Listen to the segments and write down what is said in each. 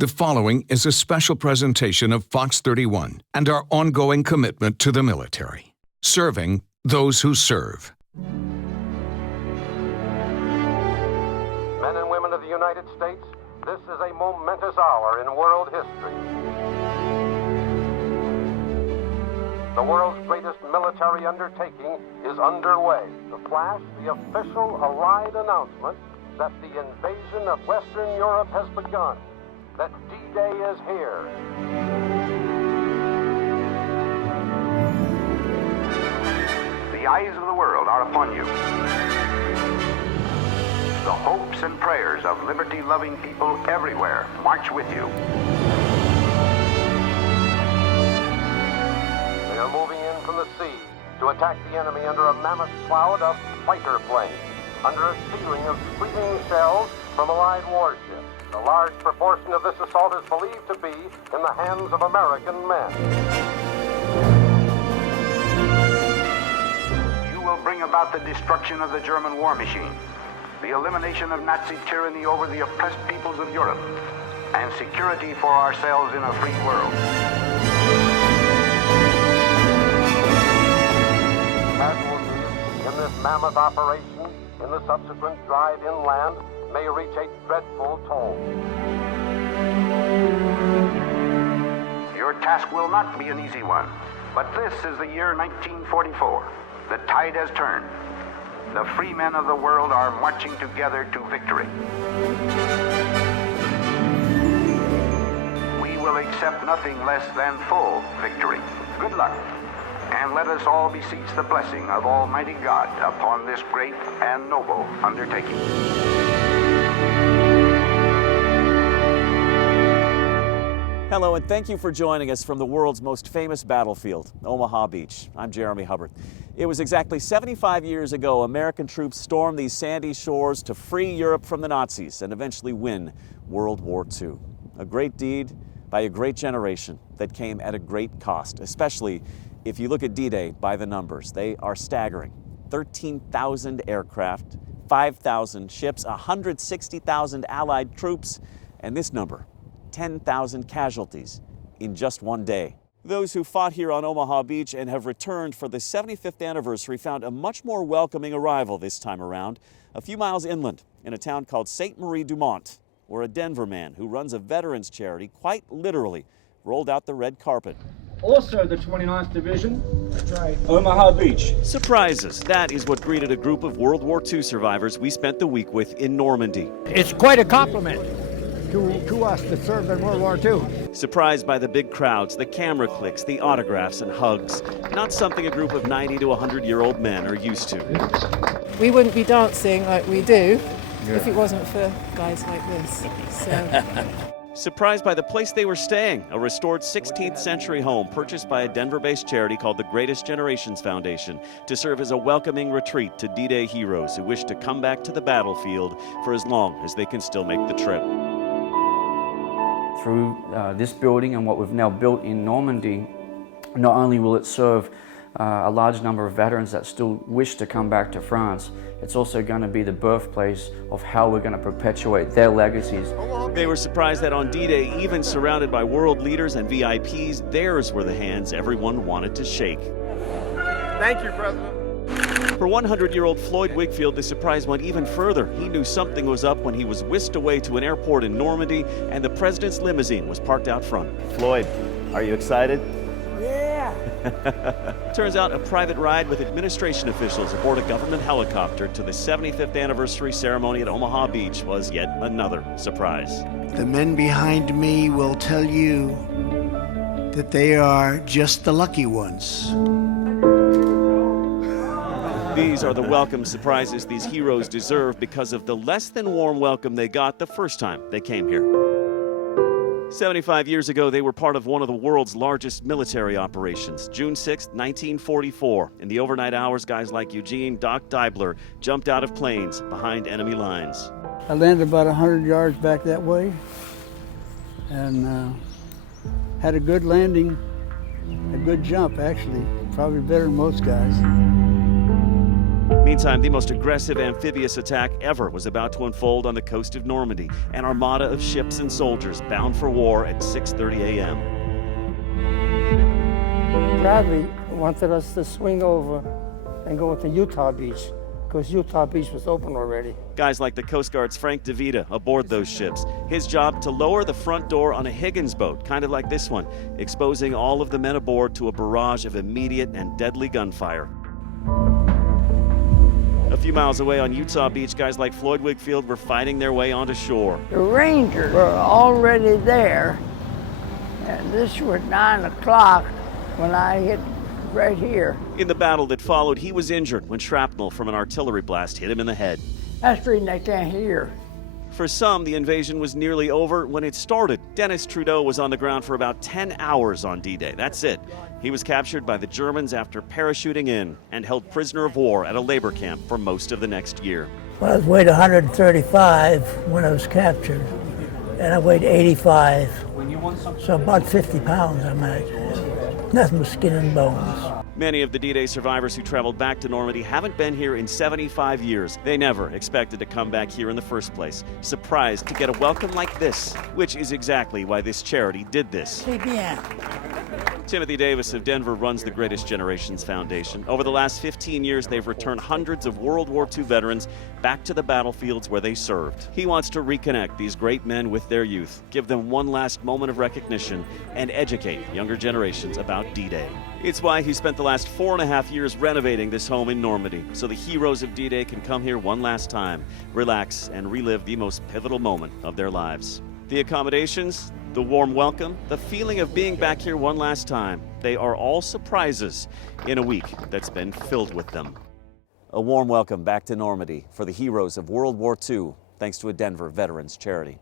The following is a special presentation of Fox 31 and our ongoing commitment to the military, serving those who serve. Men and women of the United States, this is a momentous hour in world history. The world's greatest military undertaking is underway to flash the official Allied announcement that the invasion of Western Europe has begun, that D-Day is here. The eyes of the world are upon you. The hopes and prayers of liberty-loving people everywhere march with you. They are moving in from the sea to attack the enemy under a mammoth cloud of fighter planes, under a ceiling of fleeting shells from Allied warships. A large proportion of this assault is believed to be in the hands of American men. You will bring about the destruction of the German war machine, the elimination of Nazi tyranny over the oppressed peoples of Europe, and security for ourselves in a free world. Casualties in this mammoth operation, in the subsequent drive inland, may reach a dreadful toll. Your task will not be an easy one, but this is the year 1944. The tide has turned. The free men of the world are marching together to victory. We will accept nothing less than full victory. Good luck, and let us all beseech the blessing of Almighty God upon this great and noble undertaking. Hello, and thank you for joining us from the world's most famous battlefield, Omaha Beach. I'm Jeremy Hubbard. It was exactly 75 years ago American troops stormed these sandy shores to free Europe from the Nazis and eventually win World War II. A great deed by a great generation that came at a great cost, especially if you look at D-Day by the numbers. They are staggering. 13,000 aircraft, 5,000 ships, 160,000 Allied troops, and this number, 10,000 casualties in just one day. Those who fought here on Omaha Beach and have returned for the 75th anniversary found a much more welcoming arrival this time around, a few miles inland in a town called Ste. Marie du Mont, where a Denver man who runs a veterans charity quite literally rolled out the red carpet. Also the 29th Division, that's right, Omaha Beach. Surprises, that is what greeted a group of World War II survivors we spent the week with in Normandy. It's quite a compliment to us that served in World War II. Surprised by the big crowds, the camera clicks, the autographs and hugs. Not something a group of 90 to 100-year-old men are used to. We wouldn't be dancing like we do if it wasn't for guys like this. So. Surprised by the place they were staying, a restored 16th century home purchased by a Denver-based charity called the Greatest Generations Foundation to serve as a welcoming retreat to D-Day heroes who wish to come back to the battlefield for as long as they can still make the trip. Through this building and what we've now built in Normandy, not only will it serve a large number of veterans that still wish to come back to France, it's also going to be the birthplace of how we're going to perpetuate their legacies. They were surprised that on D-Day, even surrounded by world leaders and VIPs, theirs were the hands everyone wanted to shake. Thank you, President. For 100-year-old Floyd Wigfield, the surprise went even further. He knew something was up when he was whisked away to an airport in Normandy and the president's limousine was parked out front. Floyd, are you excited? Yeah. Turns out a private ride with administration officials aboard a government helicopter to the 75th anniversary ceremony at Omaha Beach was yet another surprise. The men behind me will tell you that they are just the lucky ones. These are the welcome surprises these heroes deserve because of the less than warm welcome they got the first time they came here. 75 years ago, they were part of one of the world's largest military operations. June 6, 1944. In the overnight hours, guys like Eugene Doc Deibler jumped out of planes behind enemy lines. I landed about 100 yards back that way and had a good landing, a good jump actually, probably better than most guys. Meantime, the most aggressive amphibious attack ever was about to unfold on the coast of Normandy, an armada of ships and soldiers bound for war at 6:30 a.m. Bradley wanted us to swing over and go to Utah Beach, because Utah Beach was open already. Guys like the Coast Guard's Frank DeVita aboard those ships. His job to lower the front door on a Higgins boat, kind of like this one, exposing all of the men aboard to a barrage of immediate and deadly gunfire. A few miles away on Utah Beach, guys like Floyd Wigfield were fighting their way onto shore. The Rangers were already there, and this was 9 o'clock when I hit right here. In the battle that followed, he was injured when shrapnel from an artillery blast hit him in the head. That's the reason I can't hear. For some, the invasion was nearly over when it started. Dennis Trudeau was on the ground for about 10 hours on D-Day. That's it. He was captured by the Germans after parachuting in and held prisoner of war at a labor camp for most of the next year. Well, I weighed 135 when I was captured, and I weighed 85. So about 50 pounds, I imagine. Nothing but skin and bones. Many of the D-Day survivors who traveled back to Normandy haven't been here in 75 years. They never expected to come back here in the first place. Surprised to get a welcome like this, which is exactly why this charity did this. Timothy Davis of Denver runs the Greatest Generations Foundation. Over the last 15 years, they've returned hundreds of World War II veterans back to the battlefields where they served. He wants to reconnect these great men with their youth, give them one last moment of recognition, and educate younger generations about D-Day. It's why he spent the last 4.5 years renovating this home in Normandy, so the heroes of D-Day can come here one last time, relax, and relive the most pivotal moment of their lives. The accommodations, the warm welcome, the feeling of being back here one last time, they are all surprises in a week that's been filled with them. A warm welcome back to Normandy for the heroes of World War II, thanks to a Denver veterans charity.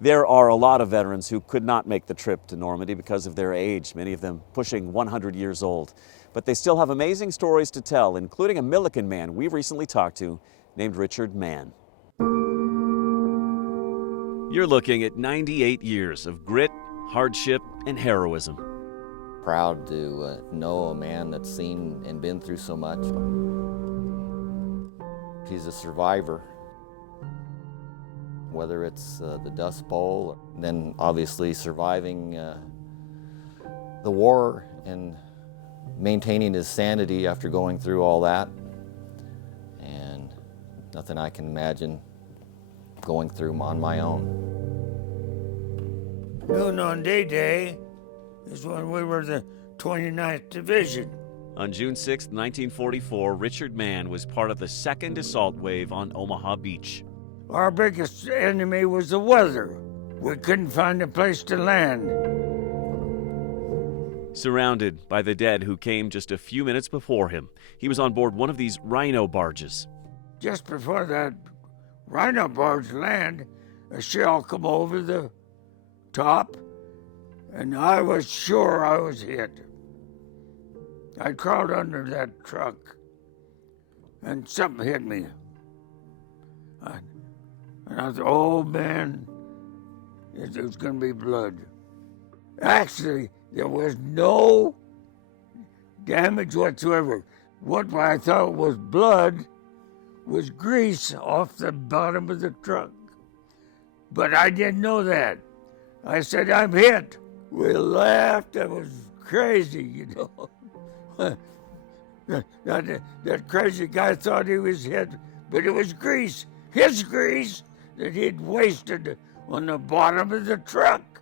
There are a lot of veterans who could not make the trip to Normandy because of their age, many of them pushing 100 years old. But they still have amazing stories to tell, including a Milliken man we recently talked to named Richard Mann. You're looking at 98 years of grit, hardship, and heroism. Proud to know a man that's seen and been through so much. He's a survivor. Whether it's the Dust Bowl, then obviously surviving the war and maintaining his sanity after going through all that. And nothing I can imagine going through on my own. Noon on D-Day is when we were the 29th Division. On June 6, 1944, Richard Mann was part of the 2nd assault wave on Omaha Beach. Our biggest enemy was the weather. We couldn't find a place to land. Surrounded by the dead who came just a few minutes before him, he was on board one of these rhino barges. Just before that rhino barge landed, a shell come over the top, and I was sure I was hit. I crawled under that truck, and something hit me. And I thought, oh man, it was going to be blood. Actually, there was no damage whatsoever. What I thought was blood was grease off the bottom of the truck. But I didn't know that. I said, I'm hit. We laughed. That was crazy, you know. that crazy guy thought he was hit, but it was grease. His grease that he'd wasted on the bottom of the truck.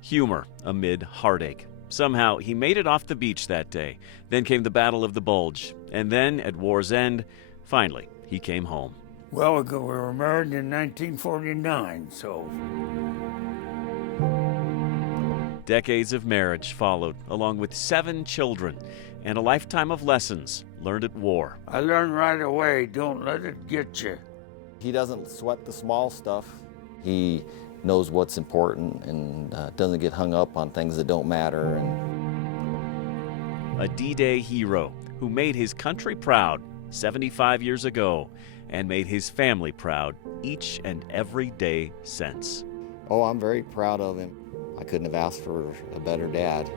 Humor amid heartache. Somehow, he made it off the beach that day. Then came the Battle of the Bulge. And then, at war's end, finally, he came home. Well, we were married in 1949, so... Decades of marriage followed, along with 7 children, and a lifetime of lessons learned at war. I learned right away, don't let it get you. He doesn't sweat the small stuff. He knows what's important and doesn't get hung up on things that don't matter. A D-Day hero who made his country proud 75 years ago and made his family proud each and every day since. Oh, I'm very proud of him. I couldn't have asked for a better dad.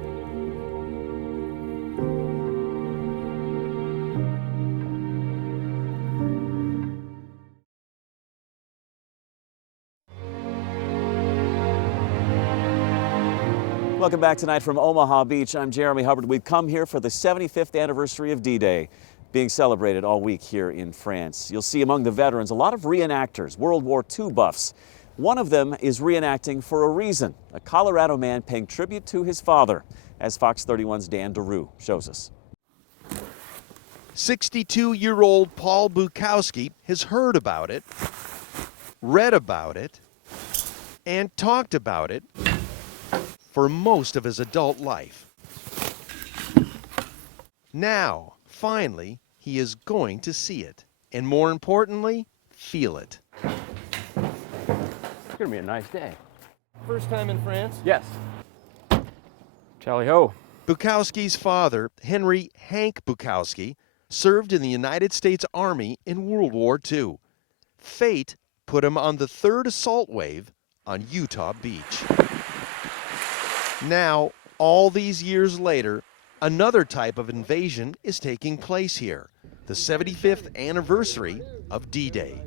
Welcome back tonight from Omaha Beach. I'm Jeremy Hubbard. We've come here for the 75th anniversary of D-Day, being celebrated all week here in France. You'll see among the veterans a lot of reenactors, World War II buffs. One of them is reenacting for a reason, a Colorado man paying tribute to his father, as Fox 31's Dan DeRue shows us. 62-year-old Paul Bukowski has heard about it, read about it, and talked about it for most of his adult life. Now, finally, he is going to see it, and more importantly, feel it. It's gonna be a nice day. First time in France? Yes. Tally ho. Bukowski's father, Henry Hank Bukowski, served in the United States Army in World War II. Fate put him on the 3rd assault wave on Utah Beach. Now, all these years later, another type of invasion is taking place here, the 75th anniversary of D-Day.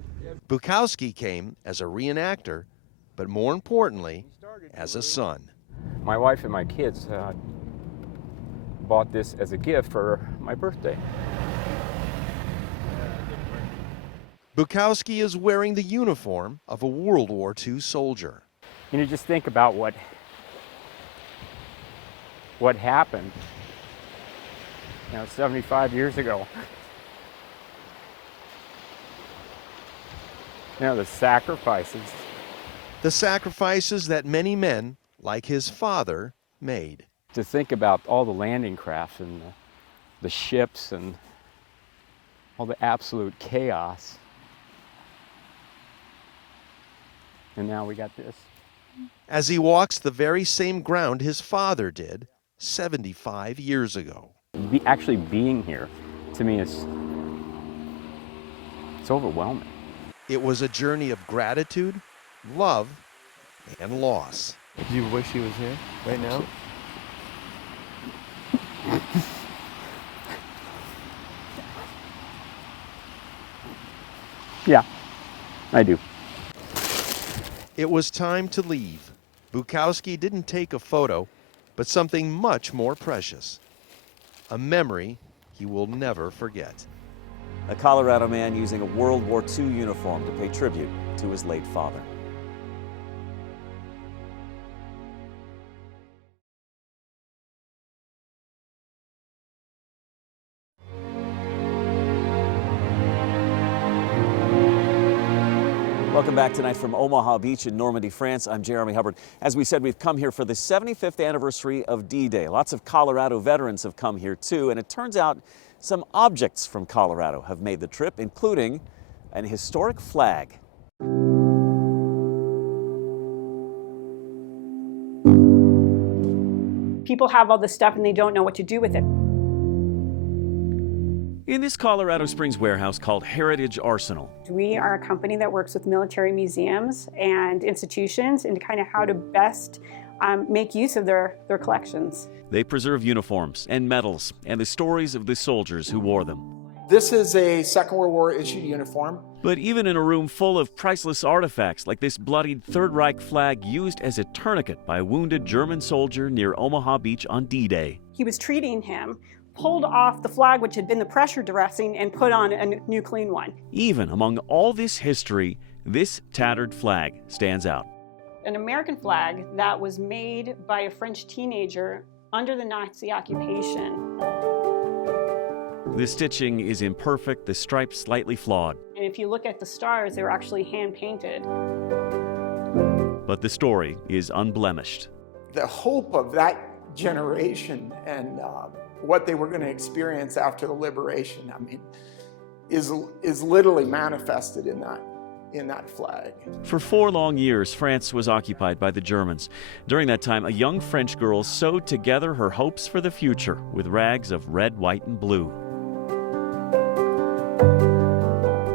Bukowski came as a reenactor, but more importantly, as a son. My wife and my kids bought this as a gift for my birthday. Bukowski is wearing the uniform of a World War II soldier. You know, just think about what happened, 75 years ago. The sacrifices. The sacrifices that many men, like his father, made. To think about all the landing crafts and the ships and all the absolute chaos. And now we got this. As he walks the very same ground his father did 75 years ago. Actually being here, to me, it's overwhelming. It was a journey of gratitude, love, and loss. Do you wish he was here right now? Yeah, I do. It was time to leave. Bukowski didn't take a photo, but something much more precious. A memory he will never forget. A Colorado man using a World War II uniform to pay tribute to his late father. Welcome back tonight from Omaha Beach in Normandy, France. I'm Jeremy Hubbard. As we said, we've come here for the 75th anniversary of D-Day. Lots of Colorado veterans have come here too, and it turns out some objects from Colorado have made the trip, including an historic flag. People have all this stuff and they don't know what to do with it. In this Colorado Springs warehouse called Heritage Arsenal. We are a company that works with military museums and institutions into kind of how to best make use of their collections. They preserve uniforms and medals and the stories of the soldiers who wore them. This is a Second World War issued uniform. But even in a room full of priceless artifacts like this bloodied Third Reich flag used as a tourniquet by a wounded German soldier near Omaha Beach on D-Day. He was treating him, pulled off the flag which had been the pressure dressing and put on a new clean one. Even among all this history, this tattered flag stands out. An American flag that was made by a French teenager under the Nazi occupation. The stitching is imperfect, the stripes slightly flawed. And if you look at the stars, they were actually hand-painted. But the story is unblemished. The hope of that generation and what they were going to experience after the liberation, is literally manifested in that flag. For 4 long years, France was occupied by the Germans. During that time, a young French girl sewed together her hopes for the future with rags of red, white, and blue.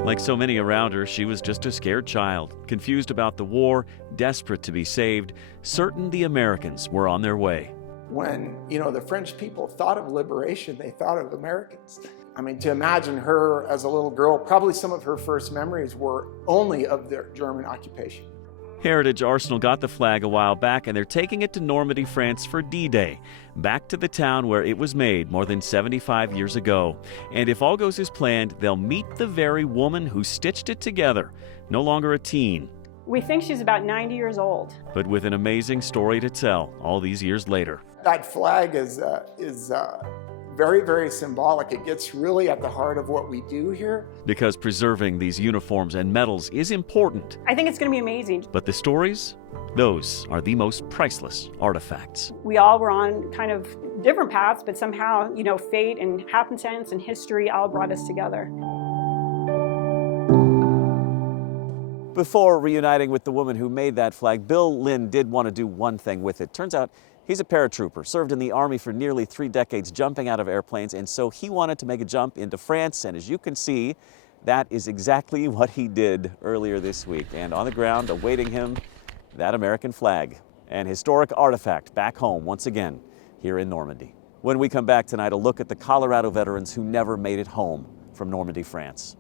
Like so many around her, she was just a scared child, confused about the war, desperate to be saved, certain the Americans were on their way. When, the French people thought of liberation, they thought of Americans. To imagine her as a little girl, probably some of her first memories were only of the German occupation. Heritage Arsenal got the flag a while back, and they're taking it to Normandy, France for D-Day, back to the town where it was made more than 75 years ago. And if all goes as planned, they'll meet the very woman who stitched it together, no longer a teen, We think she's about 90 years old. but with an amazing story to tell all these years later. That flag is very, very symbolic. It gets really at the heart of what we do here. Because preserving these uniforms and medals is important. I think it's going to be amazing. But the stories, those are the most priceless artifacts. We all were on kind of different paths, but somehow, fate and happenstance and history all brought us together. Before reuniting with the woman who made that flag, Bill Lynn did want to do one thing with it. Turns out he's a paratrooper, served in the Army for nearly 3 decades, jumping out of airplanes, and so he wanted to make a jump into France, and as you can see, that is exactly what he did earlier this week. And on the ground, awaiting him, that American flag, an historic artifact back home once again here in Normandy. When we come back tonight, a look at the Colorado veterans who never made it home from Normandy, France.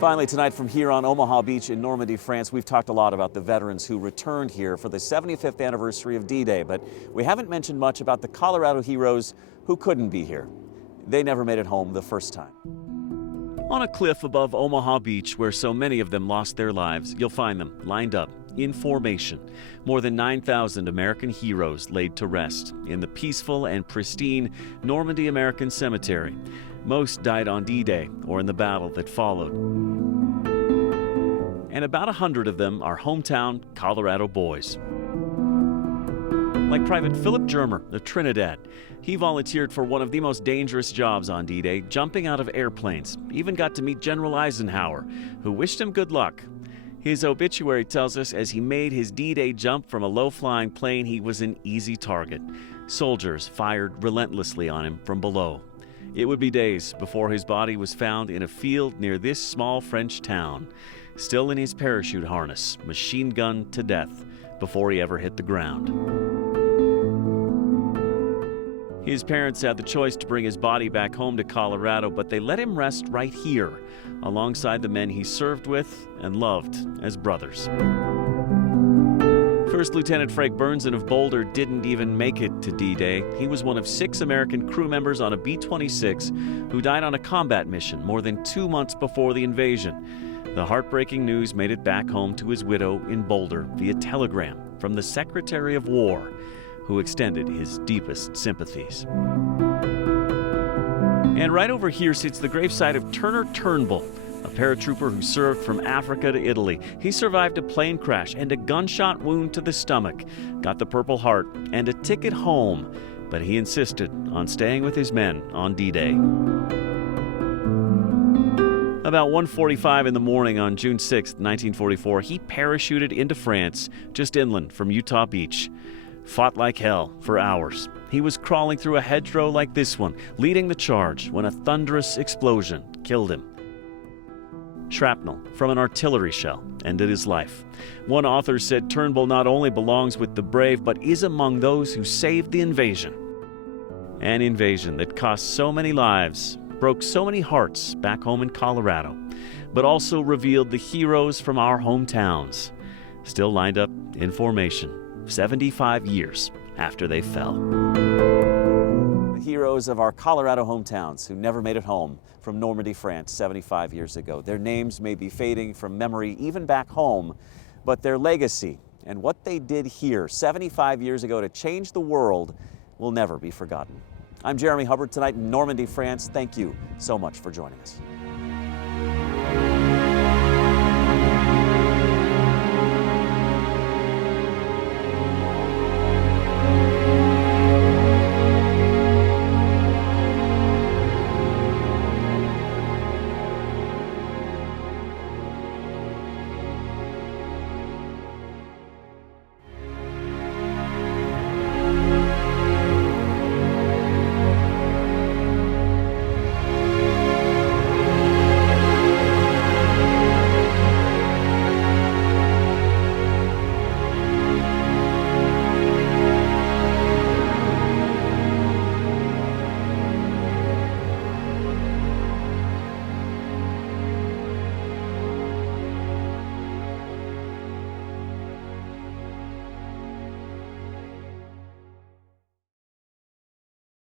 Finally tonight from here on Omaha Beach in Normandy, France, we've talked a lot about the veterans who returned here for the 75th anniversary of D-Day, but we haven't mentioned much about the Colorado heroes who couldn't be here. They never made it home the first time. On a cliff above Omaha Beach, where so many of them lost their lives, you'll find them lined up in formation. More than 9,000 American heroes laid to rest in the peaceful and pristine Normandy American Cemetery. Most died on D-Day or in the battle that followed. And about 100 of them are hometown Colorado boys. Like Private Philip Germer of Trinidad. He volunteered for one of the most dangerous jobs on D-Day, jumping out of airplanes. Even got to meet General Eisenhower, who wished him good luck. His obituary tells us as he made his D-Day jump from a low-flying plane, he was an easy target. Soldiers fired relentlessly on him from below. It would be days before his body was found in a field near this small French town, still in his parachute harness, machine gunned to death before he ever hit the ground. His parents had the choice to bring his body back home to Colorado, but they let him rest right here, alongside the men he served with and loved as brothers. First Lieutenant Frank Burnson of Boulder didn't even make it to D-Day. He was one of 6 American crew members on a B-26 who died on a combat mission more than 2 months before the invasion. The heartbreaking news made it back home to his widow in Boulder via telegram from the Secretary of War, who extended his deepest sympathies. And right over here sits the gravesite of Turner Turnbull, a paratrooper who served from Africa to Italy. He survived a plane crash and a gunshot wound to the stomach, got the Purple Heart and a ticket home, but he insisted on staying with his men on D-Day. About 1:45 in the morning on June 6, 1944, he parachuted into France, just inland from Utah Beach. Fought like hell for hours. He was crawling through a hedgerow like this one, leading the charge, when a thunderous explosion killed him. Shrapnel from an artillery shell ended his life. One author said Turnbull not only belongs with the brave, but is among those who saved the invasion. An invasion that cost so many lives, broke so many hearts back home in Colorado, but also revealed the heroes from our hometowns, still lined up in formation 75 years after they fell. The heroes of our Colorado hometowns who never made it home from Normandy, France, 75 years ago. Their names may be fading from memory even back home, but their legacy and what they did here 75 years ago to change the world will never be forgotten. I'm Jeremy Hubbard tonight in Normandy, France. Thank you so much for joining us.